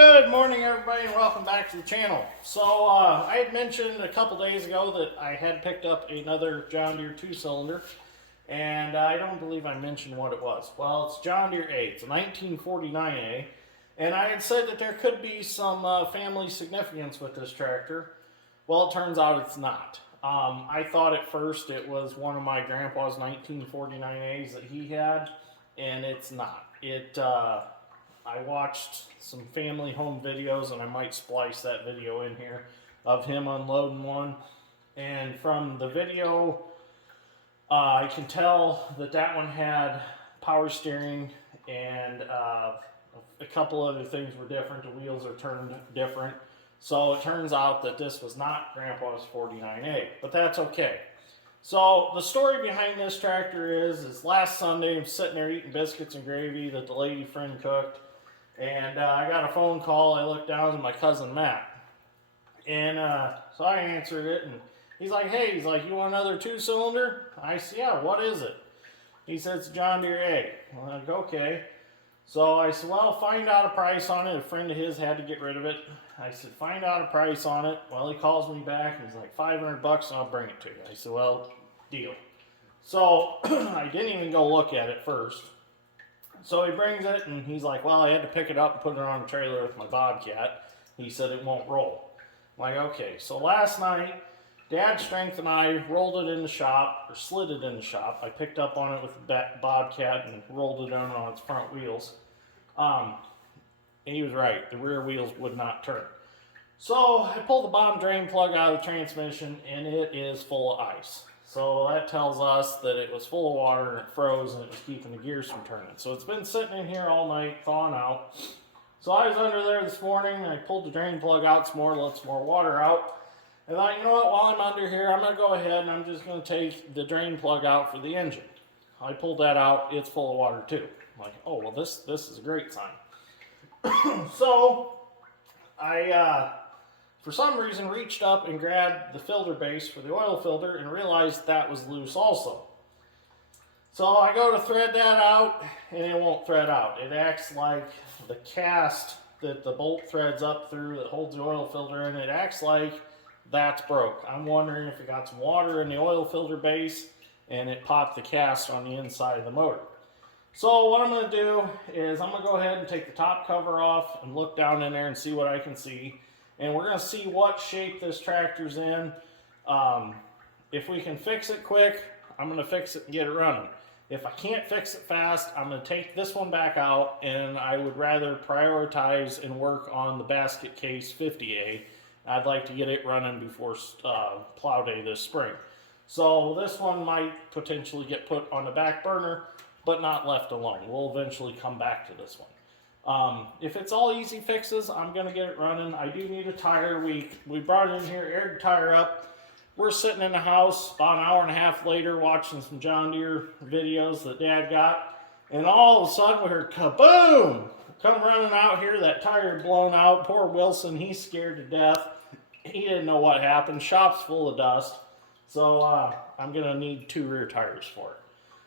Good morning, everybody, and welcome back to the channel. So, I had mentioned a couple days ago that I had picked up another John Deere 2-cylinder, and I don't believe I mentioned what it was. Well, it's John Deere A. It's a 1949A, and I had said that there could be some family significance with this tractor. Well, it turns out it's not. I thought at first it was one of my grandpa's 1949As that he had, and it's not. I watched some family home videos, and I might splice that video in here of him unloading one. And from the video, I can tell that that one had power steering, and a couple other things were different. The wheels are turned different. So it turns out that this was not Grandpa's 49A, but that's okay. So the story behind this tractor is last Sunday I'm sitting there eating biscuits and gravy that the lady friend cooked. And I got a phone call. I looked down at my cousin Matt. And so I answered it, and he's like, hey, you want another 2-cylinder? I said, yeah, what is it? He said, it's John Deere A. I'm like, okay. So I said, well, find out a price on it. A friend of his had to get rid of it. I said, find out a price on it. Well, he calls me back, and he's like, $500 and I'll bring it to you. I said, well, deal. So I didn't even go look at it first. So he brings it, and he's like, well, I had to pick it up and put it on a trailer with my Bobcat. He said it won't roll. I'm like, okay. So last night, Dad's strength and I rolled it in the shop, or slid it in the shop. I picked up on it with the Bobcat and rolled it down on its front wheels. And he was right. The rear wheels would not turn. So I pulled the bottom drain plug out of the transmission, and it is full of ice. So that tells us that it was full of water and it froze and it was keeping the gears from turning. So it's been sitting in here all night, thawing out. So I was under there this morning, and I pulled the drain plug out some more, let some more water out. And I thought, you know what, while I'm under here, I'm going to go ahead and I'm just going to take the drain plug out for the engine. I pulled that out, it's full of water too. I'm like, oh, well this is a great sign. So I for some reason reached up and grabbed the filter base for the oil filter and realized that was loose also. So I go to thread that out, and it won't thread out. It acts like the cast that the bolt threads up through that holds the oil filter in, it acts like that's broke. I'm wondering if it got some water in the oil filter base and it popped the cast on the inside of the motor. So what I'm going to do is I'm going to go ahead and take the top cover off and look down in there and see what I can see. And we're going to see what shape this tractor's in. If we can fix it quick, I'm going to fix it and get it running. If I can't fix it fast, I'm going to take this one back out, and I would rather prioritize and work on the basket case 50A. I'd like to get it running before plow day this spring. So this one might potentially get put on the back burner, but not left alone. We'll eventually come back to this one. If it's all easy fixes, I'm going to get it running. I do need a tire. We brought it in here, aired the tire up. We're sitting in the house about an hour and a half later watching some John Deere videos that Dad got. And all of a sudden we heard kaboom! Come running out here, that tire had blown out. Poor Wilson, he's scared to death. He didn't know what happened. Shop's full of dust. So I'm going to need 2 rear tires for it.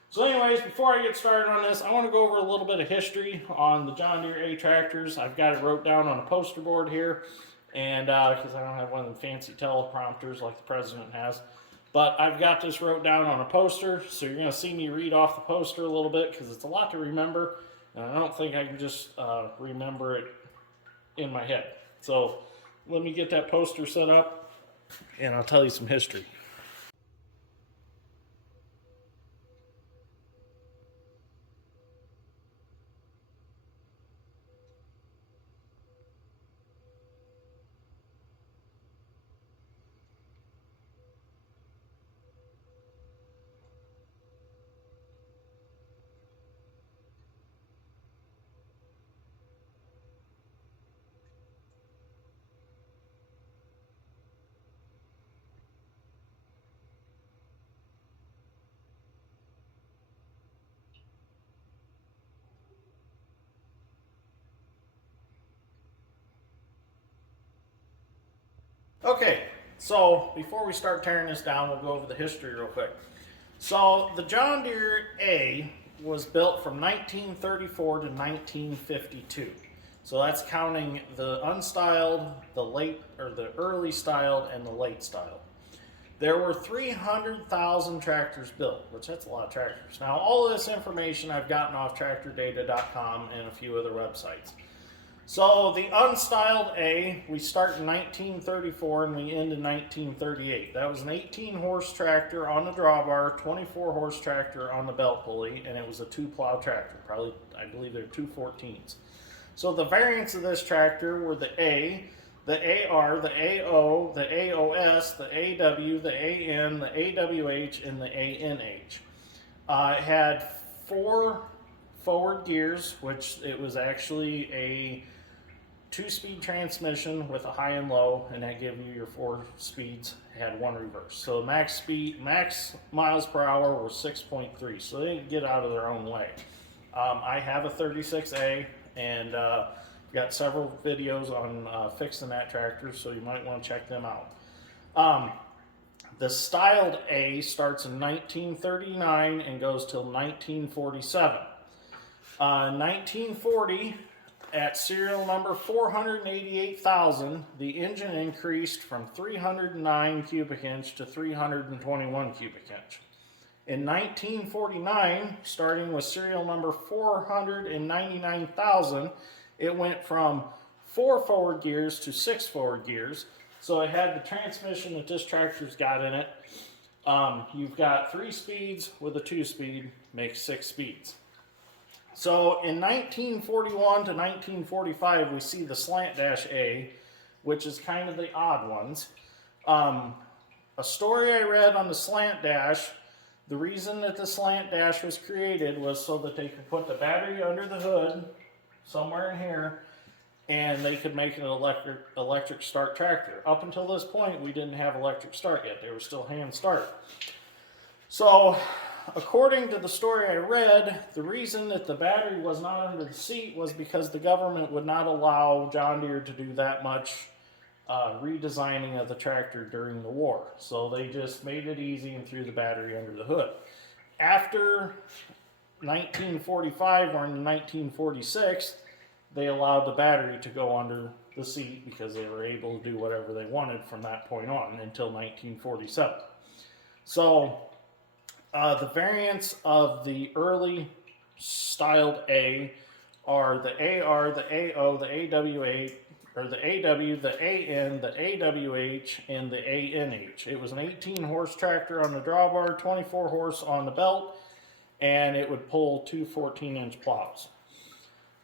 So anyways, before I get started on this, I want to go over a little bit of history on the John Deere A tractors. I've got it wrote down on a poster board here, and because I don't have one of the fancy teleprompters like the president has. But I've got this wrote down on a poster, so you're going to see me read off the poster a little bit because it's a lot to remember, and I don't think I can just remember it in my head. So let me get that poster set up, and I'll tell you some history. Okay, so before we start tearing this down, we'll go over the history real quick. So the John Deere A was built from 1934 to 1952. So that's counting the unstyled, the late, or the early styled, and the late styled. There were 300,000 tractors built, which that's a lot of tractors. Now, all of this information I've gotten off tractordata.com and a few other websites. So the unstyled A, we start in 1934 and we end in 1938. That was an 18-horse tractor on the drawbar, 24-horse tractor on the belt pulley, and it was a 2-plow tractor. Probably, I believe they're 214s. So the variants of this tractor were the A, the AR, the AO, the AOS, the AW, the AN, the AWH, and the ANH. It had 4 forward gears, which it was actually a 2-speed transmission with a high and low, and that gave you your 4 speeds. It had 1 reverse. So max miles per hour were 6.3, so they didn't get out of their own way. I have a 36A, and got several videos on fixing that tractor, so you might want to check them out. The styled A starts in 1939 and goes till 1947. 1940, at serial number 488,000, the engine increased from 309 cubic inch to 321 cubic inch. In 1949, starting with serial number 499,000, it went from 4 forward gears to 6 forward gears. So it had the transmission that this tractor's got in it. You've got 3 speeds with a 2-speed, makes 6 speeds. So in 1941 to 1945, we see the slant dash A, which is kind of the odd ones. A story I read on the slant dash, the reason that the slant dash was created was so that they could put the battery under the hood, somewhere in here, and they could make an electric start tractor. Up until this point, we didn't have electric start yet. They were still hand start. So, according to the story I read, the reason that the battery was not under the seat was because the government would not allow John Deere to do that much redesigning of the tractor during the war. So they just made it easy and threw the battery under the hood. After 1945 or in 1946, they allowed the battery to go under the seat because they were able to do whatever they wanted from that point on until 1947. So the variants of the early styled A are the AR, the AO, the AWA, or the AW, the AN, the AWH, and the ANH. It was an 18-horse tractor on the drawbar, 24-horse on the belt, and it would pull 2 14-inch plows.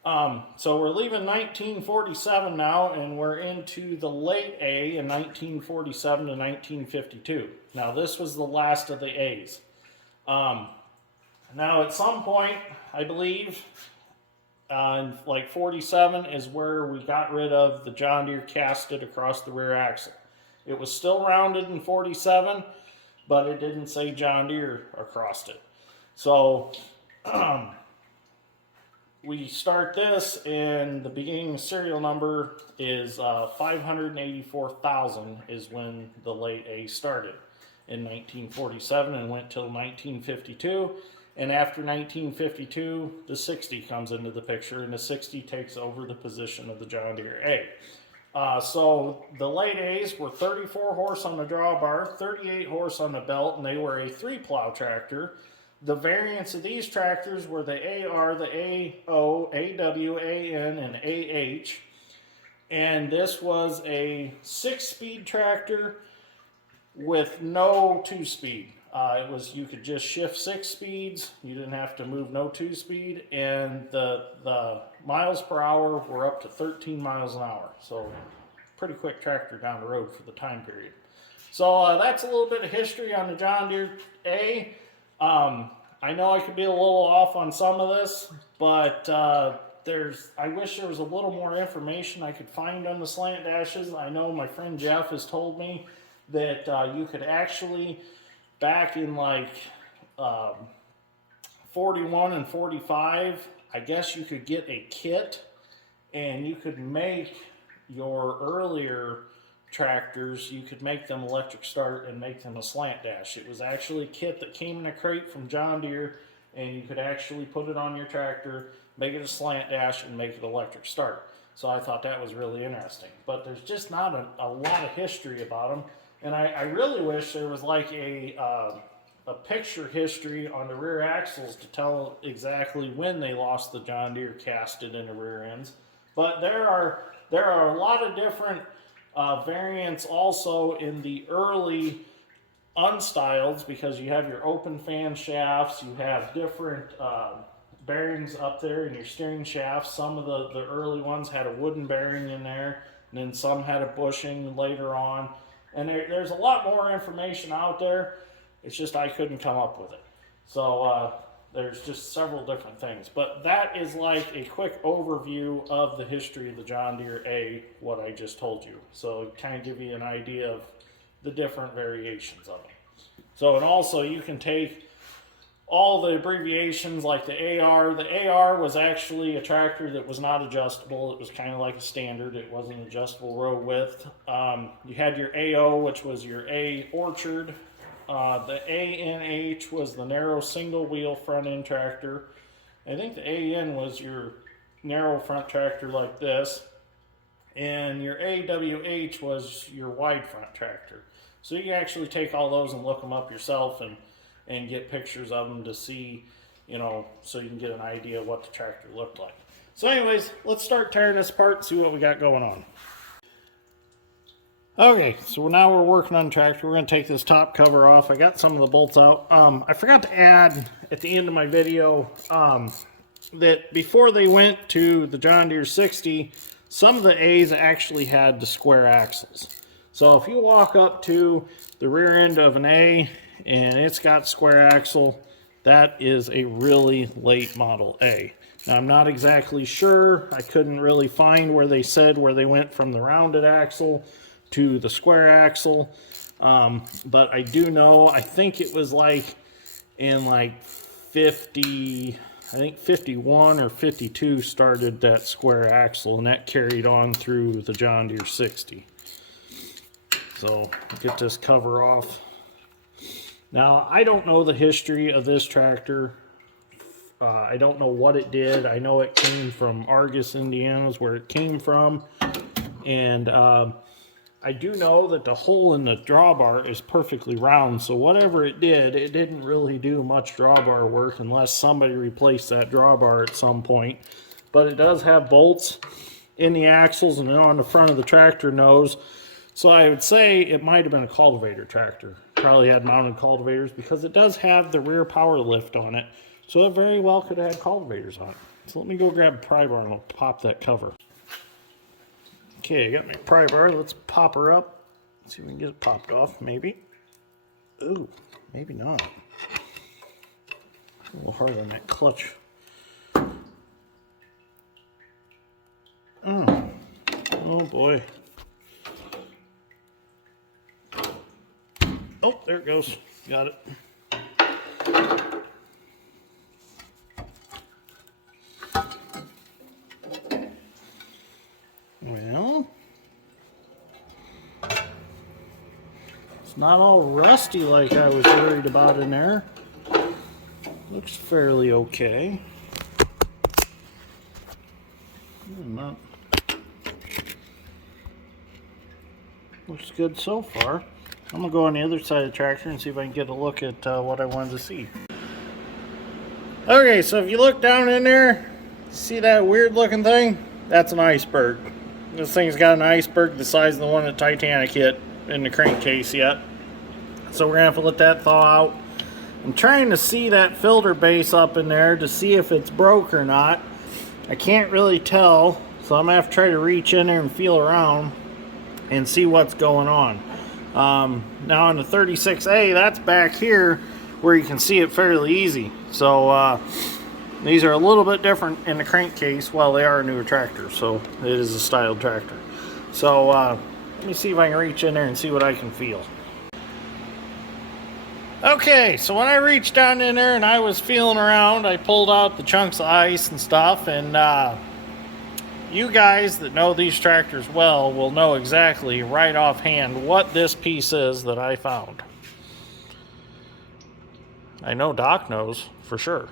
So we're leaving 1947 now, and we're into the late A in 1947 to 1952. Now this was the last of the A's. Now at some point, I believe, like 47 is where we got rid of the John Deere casted across the rear axle. It was still rounded in 47, but it didn't say John Deere across it. So we start this, and the beginning serial number is 584,000 is when the late A started in 1947 and went till 1952. And after 1952, the 60 comes into the picture, and the 60 takes over the position of the John Deere A. So the late A's were 34 horse on the drawbar, 38 horse on the belt, and they were a 3-plow tractor. The variants of these tractors were the AR, the AO, AW, AN, and AH. And this was a 6-speed tractor with no 2-speed. It was, you could just shift 6 speeds. You didn't have to move no 2-speed, and the miles per hour were up to 13 miles an hour. So pretty quick tractor down the road for the time period. So that's a little bit of history on the John Deere A. I know I could be a little off on some of this, but I wish there was a little more information I could find on the slant dashes. I know my friend Jeff has told me that you could actually, back in like 41 and 45, I guess you could get a kit and you could make your earlier tractors, you could make them electric start and make them a slant dash. It was actually a kit that came in a crate from John Deere, and you could actually put it on your tractor, make it a slant dash, and make it electric start. So I thought that was really interesting. But there's just not a lot of history about them. And I really wish there was like a picture history on the rear axles to tell exactly when they lost the John Deere casted in the rear ends. But there are a lot of different variants also in the early unstyles, because you have your open fan shafts, you have different bearings up there in your steering shafts. Some of the early ones had a wooden bearing in there, and then some had a bushing later on. And there's a lot more information out there. It's just I couldn't come up with it. So there's just several different things. But that is like a quick overview of the history of the John Deere A, what I just told you. So kind of give you an idea of the different variations of them. So, and also you can take all the abbreviations like the AR. The AR was actually a tractor that was not adjustable. It was kind of like a standard. It wasn't adjustable row width. You had your AO, which was your A orchard. The ANH was the narrow single wheel front end tractor. I think the AN was your narrow front tractor like this. And your AWH was your wide front tractor. So you can actually take all those and look them up yourself and get pictures of them to see, you know, so you can get an idea of what the tractor looked like. So anyways, let's start tearing this apart and see what we got going on. Okay, so now we're working on the tractor. We're going to take this top cover off. I got some of the bolts out. I forgot to add at the end of my video that before they went to the John Deere 60, some of the A's actually had the square axles. So if you walk up to the rear end of an A and it's got square axle, that is a really late model A. Now I'm not exactly sure. I couldn't really find where they said where they went from the rounded axle to the square axle, but I do know, I think it was like in like 50, I think 51 or 52 started that square axle, and that carried on through the John Deere 60. So get this cover off. Now I don't know the history of this tractor. I don't know what it did. I know it came from Argus, Indiana, is where it came from, and I do know that the hole in the drawbar is perfectly round, so whatever it did, it didn't really do much drawbar work unless somebody replaced that drawbar at some point. But it does have bolts in the axles and on the front of the tractor nose, so I would say it might have been a cultivator tractor. Probably had mounted cultivators because it does have the rear power lift on it, so it very well could have had cultivators on it. So let me go grab a pry bar and I'll pop that cover. Okay, I got my pry bar. Let's pop her up. Let's see if we can get it popped off, maybe. Ooh, maybe not. A little hard on that clutch. Oh boy. Oh, there it goes. Got it. Well, it's not all rusty like I was worried about in there. Looks fairly okay. Not, looks good so far. I'm gonna go on the other side of the tractor and see if I can get a look at what I wanted to see. Okay, so if you look down in there, see that weird looking thing? That's an iceberg. This thing's got an iceberg the size of the one that Titanic hit in the crankcase yet. So we're gonna have to let that thaw out. I'm trying to see that filter base up in there to see if it's broke or not. I can't really tell, so I'm gonna have to try to reach in there and feel around and see what's going on. Now on the 36A, that's back here where you can see it fairly easy. So these are a little bit different in the crankcase. Well, they are a newer tractor, so it is a styled tractor. So let me see if I can reach in there and see what I can feel. Okay, so when I reached down in there and I was feeling around, I pulled out the chunks of ice and stuff, and you guys that know these tractors well will know exactly right offhand what this piece is that I found. I know Doc knows for sure,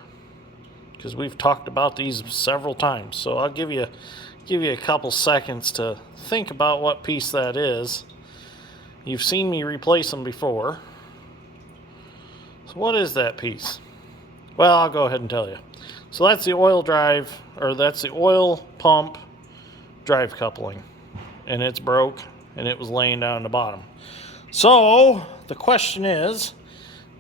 because we've talked about these several times. So I'll give you give you a couple seconds to think about what piece that is. You've seen me replace them before. So what is that piece? Well, I'll go ahead and tell you. So that's the oil drive, or that's the oil pump drive coupling. And it's broke, and it was laying down the bottom. So the question is,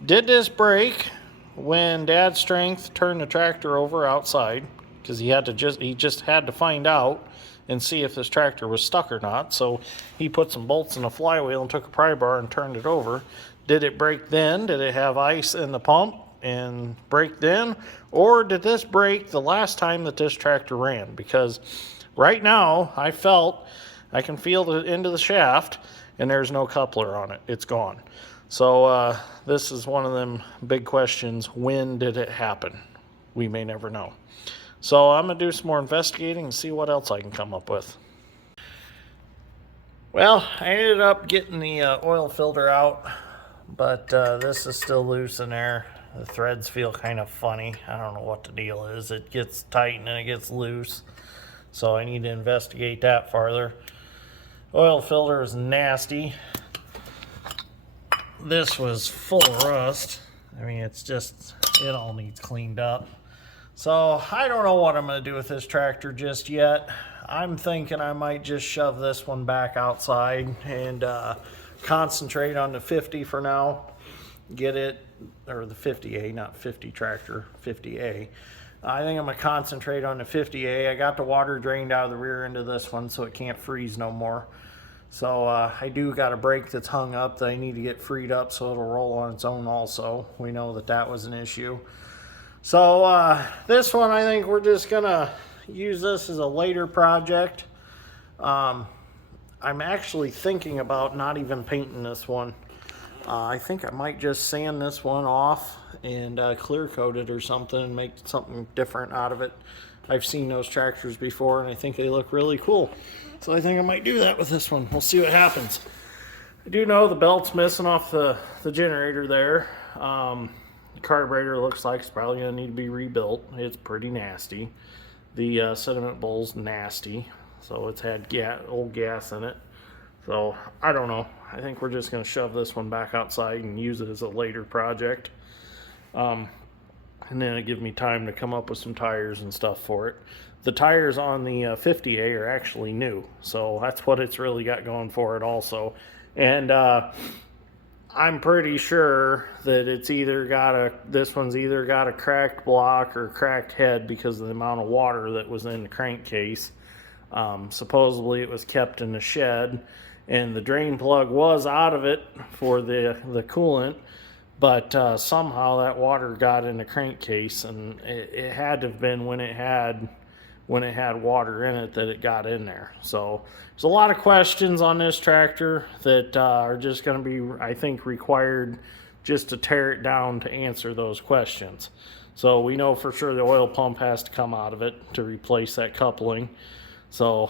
did this break when Dad's strength turned the tractor over outside? Because he just had to find out and see if this tractor was stuck or not. So he put some bolts in a flywheel and took a pry bar and turned it over. Did it break then? Did it have ice in the pump and break then? Or did this break the last time that this tractor ran? Because right now I can feel the end of the shaft and there's no coupler on it. It's gone. So this is one of them big questions. When did it happen? We may never know. So I'm going to do some more investigating and see what else I can come up with. Well, I ended up getting the oil filter out, but this is still loose in there. The threads feel kind of funny. I don't know what the deal is. It gets tight and then it gets loose. So I need to investigate that farther. Oil filter is nasty. This was full of rust. I mean, it all needs cleaned up. So I don't know what I'm going to do with this tractor just yet. I'm thinking I might just shove this one back outside and concentrate on the 50 for now. Get it, or the 50A, not 50 tractor, 50A. I think I'm going to concentrate on the 50A. I got the water drained out of the rear end of this one so it can't freeze no more. So I do got a brake that's hung up that I need to get freed up so it'll roll on its own also. We know that that was an issue. So this one, I think we're just gonna use this as a later project. I'm actually thinking about not even painting this one. I think I might just sand this one off and clear coat it or something and make something different out of it. I've seen those tractors before and I think they look really cool. So I think I might do that with this one. We'll see what happens. I do know the belt's missing off the generator there. The carburetor looks like it's probably going to need to be rebuilt. It's pretty nasty. The sediment bowl's nasty. So it's had old gas in it. So I don't know. I think we're just going to shove this one back outside and use it as a later project. And then it'll give me time to come up with some tires and stuff for it. The tires on the 50A are actually new. So that's what it's really got going for it also. And I'm pretty sure that it's this one's either got a cracked block or cracked head because of the amount of water that was in the crankcase. Supposedly it was kept in the shed and the drain plug was out of it for the coolant, but somehow that water got in the crankcase and it had to have been when it had water in it that it got in there. So there's a lot of questions on this tractor that are just going to be, I think, required just to tear it down to answer those questions. So we know for sure the oil pump has to come out of it to replace that coupling. So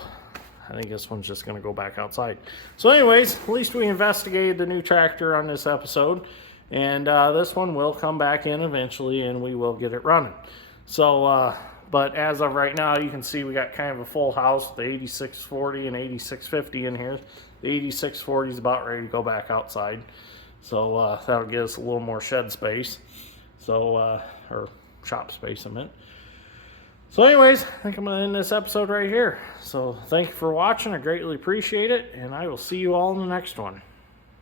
I think this one's just going to go back outside. So anyways, at least we investigated the new tractor on this episode. And this one will come back in eventually and we will get it running. So, but as of right now, you can see we got kind of a full house, the 8640 and 8650 in here. The 8640 is about ready to go back outside. So that'll give us a little more shed space. So, or shop space, I meant. So anyways, I think I'm going to end this episode right here. So thank you for watching. I greatly appreciate it. And I will see you all in the next one.